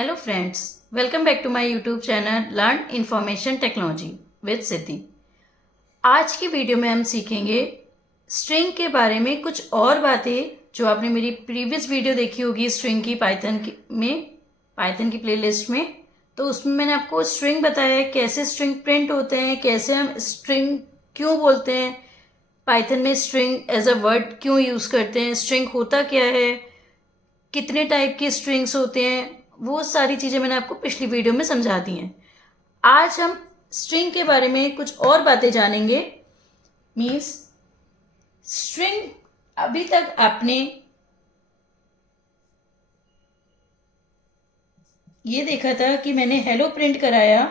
Hello friends, welcome back to my YouTube channel learn information technology with Siddhi. आज की video में हम सीखेंगे स्ट्रिंग के बारे में कुछ और बातें जो आपने मेरी प्रीवियस वीडियो देखी होगी स्ट्रिंग की पाइथन की प्लेलिस्ट में। तो उसमें मैंने आपको स्ट्रिंग बताया है, कैसे स्ट्रिंग प्रिंट होते हैं, कैसे हम स्ट्रिंग क्यों बोलते हैं, पाइथन में स्ट्रिंग एज अ वर्ड क्यों यूज़ करते हैं, स्ट्रिंग होता क्या है, कितने टाइप की स्ट्रिंग्स होते हैं, वो सारी चीज़ें मैंने आपको पिछली वीडियो में समझा दी हैं। आज हम स्ट्रिंग के बारे में कुछ और बातें जानेंगे। मीन्स स्ट्रिंग, अभी तक आपने ये देखा था कि मैंने हेलो प्रिंट कराया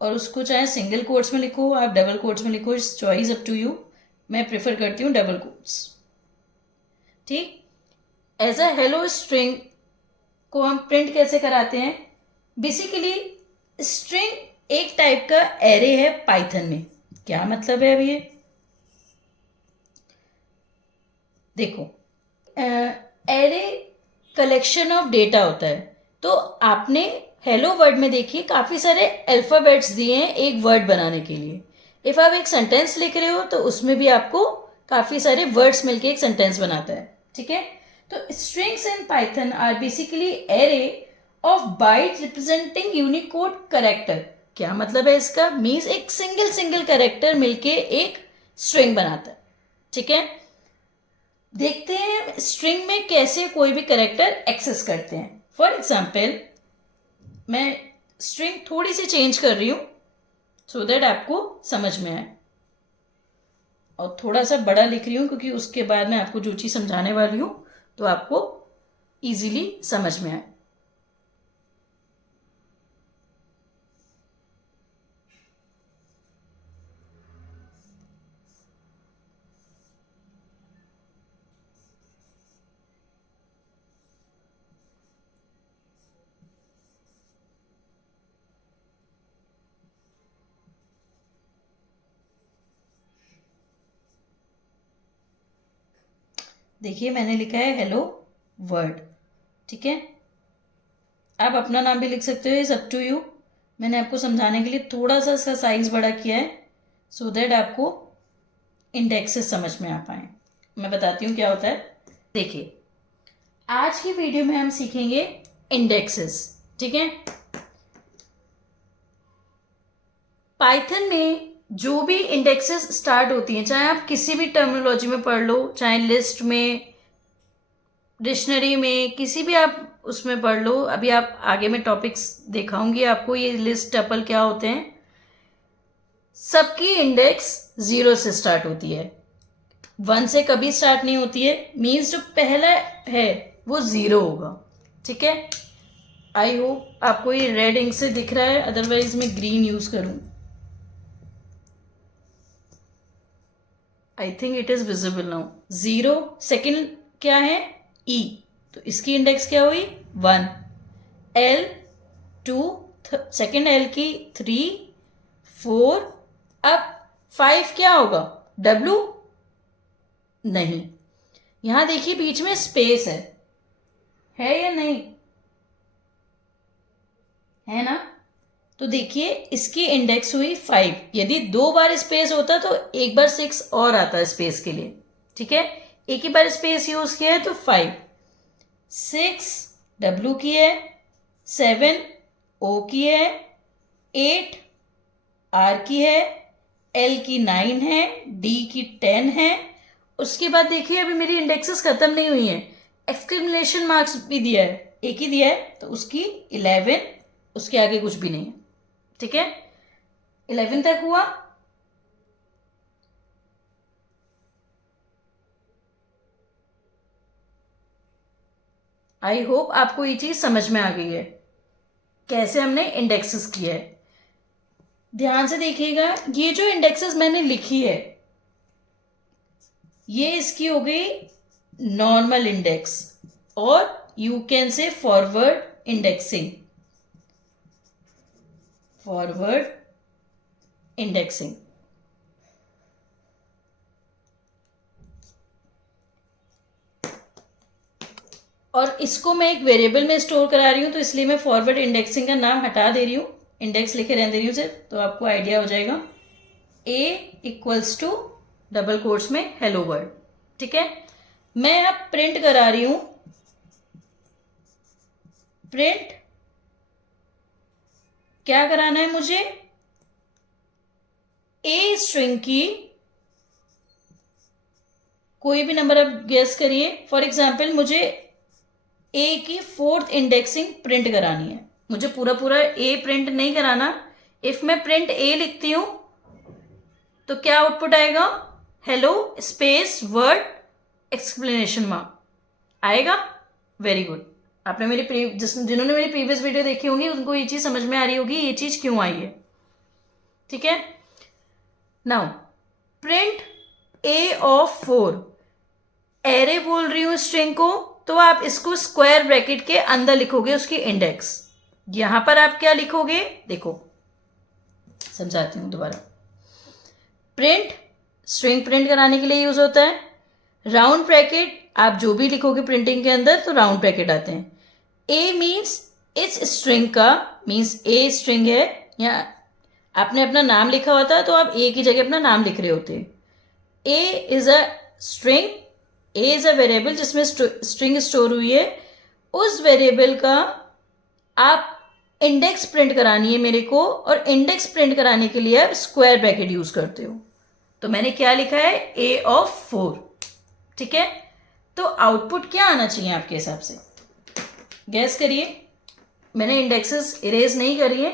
और उसको चाहे सिंगल कोट्स में लिखो, आप डबल कोट्स में लिखो, it's choice up to you. मैं प्रेफर करती हूँ डबल कोट्स। ठीक, एज अ हेलो स्ट्रिंग को हम प्रिंट कैसे कराते हैं। बेसिकली स्ट्रिंग एक टाइप का एरे है पाइथन में। क्या मतलब है अब ये देखो, एरे कलेक्शन ऑफ डेटा होता है। तो आपने हेलो वर्ड में देखिए काफी सारे अल्फाबेट्स दिए हैं एक वर्ड बनाने के लिए। इफ आप एक सेंटेंस लिख रहे हो तो उसमें भी आपको काफी सारे वर्ड्स मिलके एक सेंटेंस बनाता है। ठीक है, तो strings in Python are basically array of byte representing Unicode character. क्या मतलब है इसका? मीन्स एक सिंगल करेक्टर मिलके एक स्ट्रिंग बनाता है। ठीक है, देखते हैं स्ट्रिंग में कैसे कोई भी करेक्टर एक्सेस करते हैं। फॉर एग्जाम्पल, मैं स्ट्रिंग थोड़ी सी चेंज कर रही हूं सो दैट आपको समझ में आए, और थोड़ा सा बड़ा लिख रही हूं क्योंकि उसके बाद मैं आपको जो चीज समझाने वाली हूं तो आपको इजीली समझ में आए। देखिए, मैंने लिखा है हेलो वर्ड। ठीक है, आप अपना नाम भी लिख सकते हो, इज अप टू यू। मैंने आपको समझाने के लिए थोड़ा सा इसका साइज बड़ा किया है सो दैट आपको इंडेक्सेस समझ में आ पाए। मैं बताती हूँ क्या होता है। देखिए, आज की वीडियो में हम सीखेंगे इंडेक्सेस। ठीक है, पाइथन में जो भी इंडेक्सेस स्टार्ट होती हैं, चाहे आप किसी भी टर्मिनोलॉजी में पढ़ लो, चाहे लिस्ट में, डिक्शनरी में, किसी भी आप उसमें पढ़ लो। अभी आप आगे में टॉपिक्स दिखाऊंगी आपको, ये लिस्ट टपल क्या होते हैं। सबकी इंडेक्स 0 से स्टार्ट होती है, 1 से कभी स्टार्ट नहीं होती है। मीन्स जो पहला है वो 0 होगा। ठीक है, आई होप आपको ये रेड इंक से दिख रहा है, अदरवाइज मैं ग्रीन यूज करूं। I think it is visible now. 0 second क्या है? ई, तो इसकी इंडेक्स क्या हुई? 1। एल 2, सेकेंड एल की 3, 4। अब 5 क्या होगा? डब्ल्यू नहीं। यहां देखिए बीच में स्पेस है या नहीं? है ना? तो देखिए इसकी इंडेक्स हुई 5। यदि 2 बार स्पेस होता तो एक बार 6 और आता स्पेस के लिए। ठीक है, एक ही बार स्पेस यूज किया है तो 5। 6 डब्ल्यू की है, 7 ओ की है, 8 आर की है, एल की 9 है, डी की 10 है। उसके बाद देखिए अभी मेरी इंडेक्सेस खत्म नहीं हुई हैं, एक्सक्लेमेशन मार्क्स भी दिया है, एक ही दिया है तो उसकी 11, उसके आगे कुछ भी नहीं है। ठीक है, 11 तक हुआ। आई होप आपको ये चीज समझ में आ गई है कैसे हमने इंडेक्सेस किया है। ध्यान से देखिएगा, ये जो इंडेक्सेस मैंने लिखी है ये इसकी हो गई नॉर्मल इंडेक्स, और you can say forward indexing. Forward indexing, और इसको मैं एक वेरिएबल में स्टोर करा रही हूँ, तो इसलिए मैं फॉरवर्ड इंडेक्सिंग का नाम हटा दे रही हूँ, इंडेक्स लिखे रहने दे रही हूँ सिर्फ, तो आपको आइडिया हो जाएगा। ए इक्वल्स टू डबल कोट्स में हेलो वर्ल्ड। ठीक है, मैं अब प्रिंट करा रही हूँ, प्रिंट क्या कराना है मुझे, ए स्ट्रिंग की कोई भी नंबर आप गेस करिए। फॉर एग्जाम्पल मुझे ए की 4th इंडेक्सिंग प्रिंट करानी है, मुझे पूरा पूरा ए प्रिंट नहीं कराना। इफ मैं प्रिंट ए लिखती हूं तो क्या आउटपुट आएगा, hello space word explanation mark आएगा। वेरी गुड, आपने जिन्होंने मेरी प्रीवियस वीडियो देखी होंगी उनको ये चीज समझ में आ रही होगी ये चीज क्यों आई है। ठीक है, now print A of 4, array बोल रही हूं स्ट्रिंग को, तो आप इसको स्क्वायर ब्रैकेट के अंदर लिखोगे उसकी इंडेक्स। यहां पर आप क्या लिखोगे, देखो समझाती हूं दोबारा। प्रिंट स्ट्रिंग प्रिंट कराने के लिए यूज होता है, राउंड ब्रैकेट आप जो भी लिखोगे प्रिंटिंग के अंदर तो राउंड ब्रैकेट आते हैं। ए मीन्स इस स्ट्रिंग का, मीन्स ए स्ट्रिंग है, या आपने अपना नाम लिखा होता है तो आप ए की जगह अपना नाम लिख रहे होते हैं। A is a string, A is a variable जिसमें स्ट्रिंग स्टोर हुई है, उस वेरिएबल का आप इंडेक्स प्रिंट करानी है मेरे को, और इंडेक्स प्रिंट कराने के लिए आप स्क्वायर ब्रैकेट यूज करते हो। तो मैंने क्या लिखा है, ए ऑफ 4। ठीक है, तो आउटपुट क्या आना चाहिए आपके हिसाब से, गैस करिए। मैंने इंडेक्सेस इरेज नहीं करी है,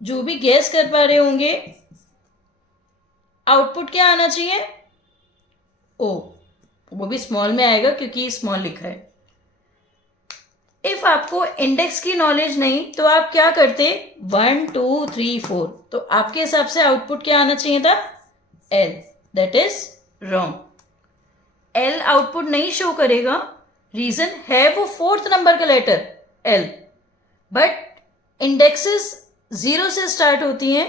जो भी गैस कर पा रहे होंगे आउटपुट क्या आना चाहिए, ओ, वो भी स्मॉल में आएगा क्योंकि स्मॉल लिखा है। इफ आपको इंडेक्स की नॉलेज नहीं तो आप क्या करते, 1 2 3 4, तो आपके हिसाब से आउटपुट क्या आना चाहिए था, L. That is wrong, L output नहीं शो करेगा। रीजन है वो 4th नंबर का लेटर एल, बट इंडेक्सेस 0 से स्टार्ट होती हैं,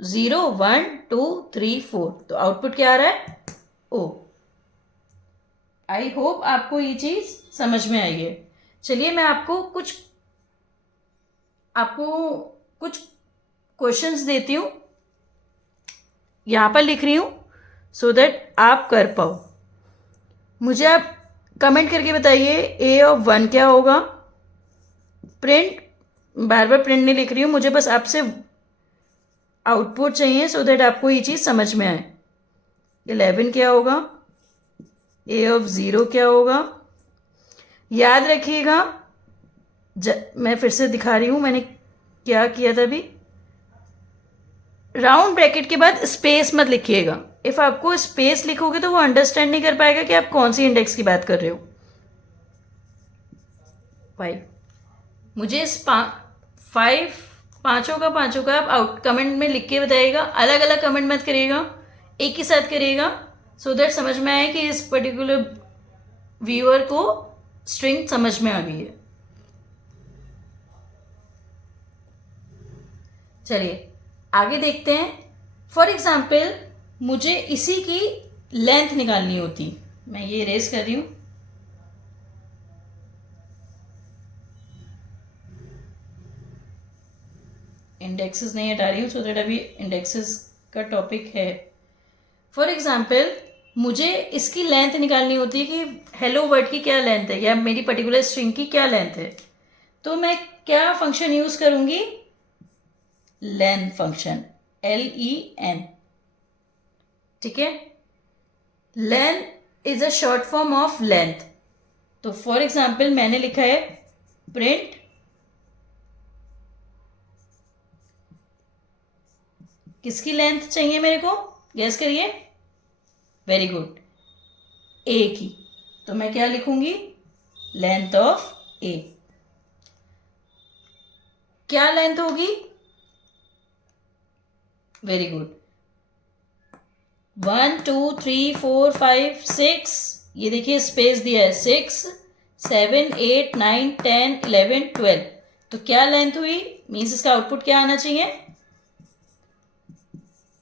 0 1 2 3 4, तो आउटपुट क्या आ रहा है, ओ। आई होप आपको ये चीज समझ में आई है। चलिए मैं आपको कुछ क्वेश्चंस देती हूं, यहां पर लिख रही हूं सो दैट आप कर पाओ। मुझे आप कमेंट करके बताइए ए ऑफ 1 क्या होगा। प्रिंट, बार बार प्रिंट नहीं लिख रही हूं, मुझे बस आपसे आउटपुट चाहिए सो दैट आपको ये चीज समझ में आए। 11 क्या होगा, ए ऑफ 0 क्या होगा। याद रखिएगा, मैं फिर से दिखा रही हूं मैंने क्या किया था अभी, राउंड ब्रैकेट के बाद स्पेस मत लिखिएगा। इफ आपको स्पेस लिखोगे तो वो अंडरस्टैंड नहीं कर पाएगा कि आप कौन सी इंडेक्स की बात कर रहे हो। 5, मुझे इस पांचों का आप आउट कमेंट में लिख के बताइएगा, अलग अलग कमेंट मत करिएगा, एक ही साथ करिएगा सो दैट समझ में आए कि इस पर्टिकुलर व्यूअर को स्ट्रिंग समझ में आ गई है। चलिए आगे देखते हैं। फॉर एग्जाम्पल मुझे इसी की लेंथ निकालनी होती, मैं ये इरेज कर रही हूं, इंडेक्सेस नहीं हटा रही हूं सो दैट अभी इंडेक्सेस का टॉपिक है। फॉर एग्जाम्पल मुझे इसकी लेंथ निकालनी होती है कि हेलो वर्ड की क्या लेंथ है, या मेरी पर्टिकुलर स्ट्रिंग की क्या लेंथ है। तो मैं क्या फंक्शन यूज करूंगी, लेन फंक्शन, LEN। ठीक है, लेन is a short form of length. तो फॉर एग्जाम्पल मैंने लिखा है प्रिंट किसकी लेंथ चाहिए मेरे को, गैस करिए। वेरी गुड, ए की। तो मैं क्या लिखूंगी, लेंथ ऑफ ए। क्या लेंथ होगी, वेरी गुड, 1 2 3 4 5 6, ये देखिए स्पेस दिया है, 6 7 8 9 10 11 12। तो क्या लेंथ हुई, मीन्स इसका आउटपुट क्या आना चाहिए,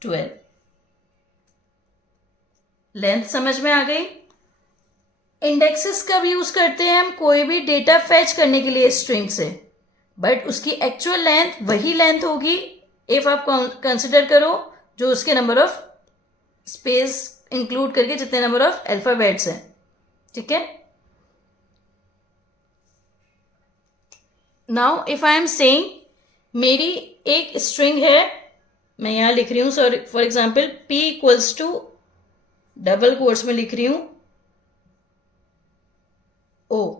12। लेंथ समझ में आ गई। इंडेक्सेस कब यूज करते हैं हम? कोई भी डेटा फैच करने के लिए स्ट्रिंग से, बट उसकी एक्चुअल लेंथ वही लेंथ होगी इफ आप कंसिडर करो जो उसके नंबर ऑफ स्पेस इंक्लूड करके जितने नंबर ऑफ अल्फाबेट्स हैं, ठीक है। Now if I am saying मेरी एक स्ट्रिंग है, मैं यहां लिख रही हूं for example p equals to double quotes में लिख रही हूं ओ,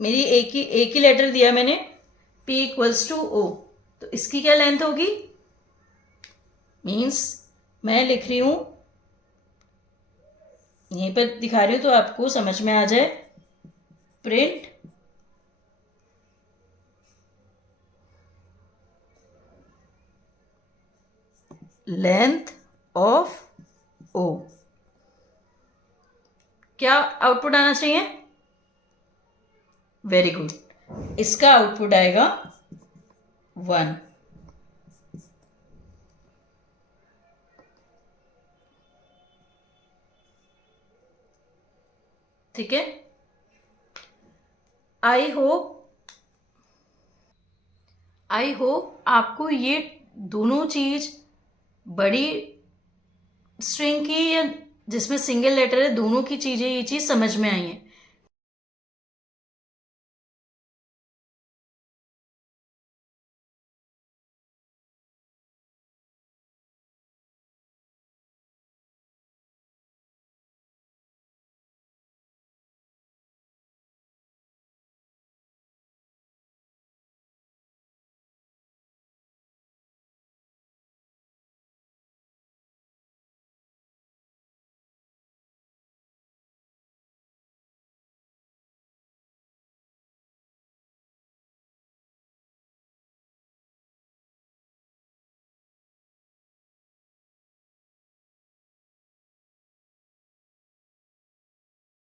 मेरी एक ही लेटर दिया मैंने, p इक्वल्स टू ओ, तो इसकी क्या लेंथ होगी? मीन्स मैं लिख रही हूं, यहीं पर दिखा रही हूं तो आपको समझ में आ जाए, प्रिंट लेंथ ऑफ ओ, क्या आउटपुट आना चाहिए? वेरी गुड, इसका आउटपुट आएगा 1। ठीक है, आई होप आपको ये दोनों चीज, बड़ी स्ट्रिंग की या जिसमें सिंगल लेटर है, दोनों की चीजें, ये चीज समझ में आई है।